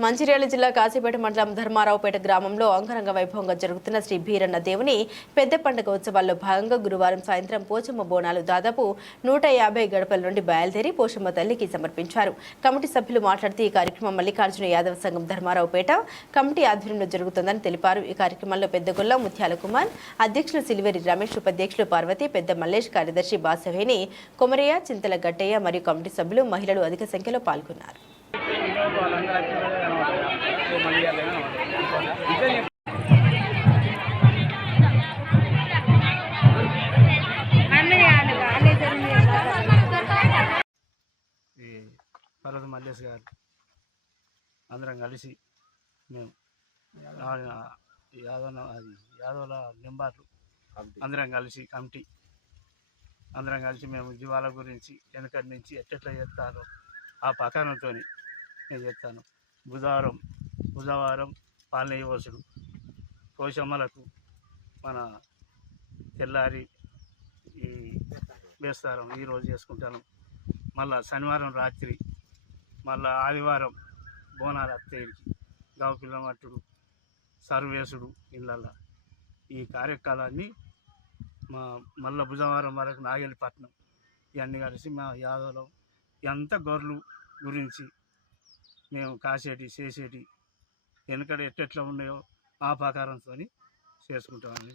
మంచిర్యాల జిల్లా కాశీపేట మండలం ధర్మారావుపేట గ్రామంలో అంగరంగ వైభవంగా జరుగుతున్న శ్రీ భీరన్న దేవుని పెద్ద పండుగ ఉత్సవాల్లో భాగంగా గురువారం సాయంత్రం పోచమ్మ బోనాలు దాదాపు నూట యాభై గడపల నుండి బయలుదేరి పోచమ్మ తల్లికి సమర్పించారు. కమిటీ సభ్యులు మాట్లాడుతూ ఈ కార్యక్రమం మల్లికార్జున యాదవ సంఘం ధర్మారావుపేట కమిటీ ఆధ్వర్యంలో జరుగుతుందని తెలిపారు. ఈ కార్యక్రమంలో పెద్దగొల్ల ముత్యాల కుమార్ అధ్యక్షులు సిలివేరి రమేష్ ఉపాధ్యక్షులు పార్వతి పెద్ద మల్లేష్ కార్యదర్శి బాసవేణి కొమరయ్య చింతల గట్టయ్య మరియు కమిటీ సభ్యులు మహిళలు అధిక సంఖ్యలో పాల్గొన్నారు. పర్వత మల్లేష్ గారు అందరం కలిసి మేము యాదవ్ యాదవ అది యాదవుల నెంబర్లు అందరం కలిసి కమిటీ అందరం కలిసి మేము జీవాల గురించి వెనకటి నుంచి ఎట్టెట్లా చేస్తారో ఆ ప్రకారంతో నేను చెప్తాను. బుధవారం బుధవారం పాలనీయ పోషమ్మలకు మన తెల్లారి ఈ వేస్తారం ఈరోజు చేసుకుంటాను. మళ్ళా శనివారం రాత్రి మళ్ళా ఆదివారం బోనాల అత్తయ్యకి గావు మట్టుడు సర్వేసుడు ఇళ్ళల్లో ఈ కార్యక్రమాలన్నీ మా మళ్ళా బుధవారం వరకు నాగలిపట్నం ఇవన్నీ కలిసి మా యాదవులో ఎంత గొర్రెలు గురించి మేము కాసేటి చేసేటి వెనకడ ఎట్టెట్లా ఉన్నాయో ఆ ప్రకారంతో చేసుకుంటామని